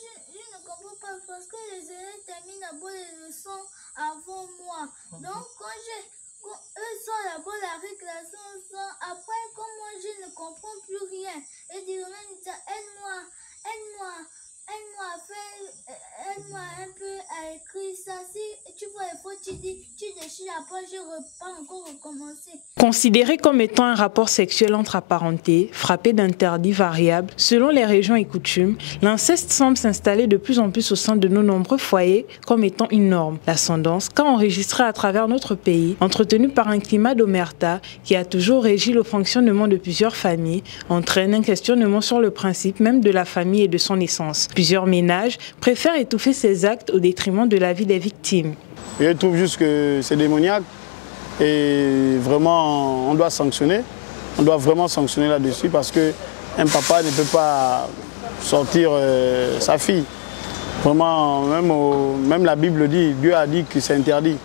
je ne comprends pas parce que les élèves terminent d'abord les leçons avant moi. Donc, quand eux sont d'abord la récréation, après, comme moi, je ne comprends plus rien. Et disent, aide-moi un peu à écrire ça. Si tu vois les fautes, tu dis, tu déchires la page, je repars encore recommencer. Considéré comme étant un rapport sexuel entre apparentés, frappé d'interdits variables, selon les régions et coutumes, l'inceste semble s'installer de plus en plus au sein de nos nombreux foyers comme étant une norme. L'ascendance, qu'a enregistrée à travers notre pays, entretenue par un climat d'omerta qui a toujours régi le fonctionnement de plusieurs familles, entraîne un questionnement sur le principe même de la famille et de son essence. Plusieurs ménages préfèrent étouffer ces actes au détriment de la vie des victimes. Je trouve juste que c'est démoniaque et vraiment on doit sanctionner. On doit vraiment sanctionner là-dessus parce qu'un papa ne peut pas sortir sa fille. Vraiment, même la Bible dit, Dieu a dit que c'est interdit.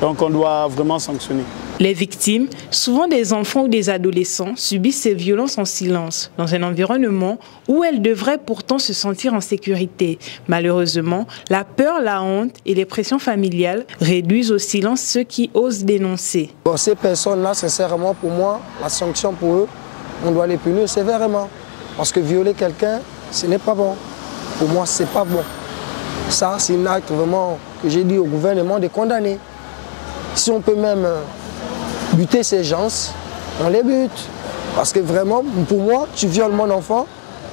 Donc on doit vraiment sanctionner. Les victimes, souvent des enfants ou des adolescents, subissent ces violences en silence, dans un environnement où elles devraient pourtant se sentir en sécurité. Malheureusement, la peur, la honte et les pressions familiales réduisent au silence ceux qui osent dénoncer. Pour ces personnes-là, sincèrement, pour moi, la sanction pour eux, on doit les punir sévèrement. Parce que violer quelqu'un, ce n'est pas bon. Pour moi, ce n'est pas bon. Ça, c'est un acte vraiment que j'ai dit au gouvernement de condamner. Si on peut même buter ces gens, on les bute. Parce que vraiment, pour moi, tu violes mon enfant,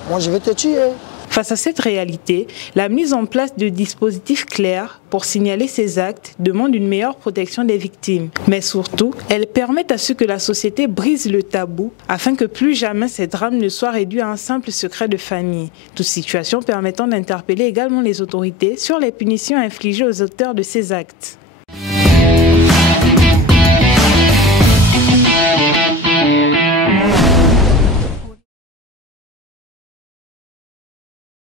moi je vais te tuer. Face à cette réalité, la mise en place de dispositifs clairs pour signaler ces actes demande une meilleure protection des victimes. Mais surtout, elles permettent à ce que la société brise le tabou afin que plus jamais ces drames ne soient réduits à un simple secret de famille. Toute situation permettant d'interpeller également les autorités sur les punitions infligées aux auteurs de ces actes.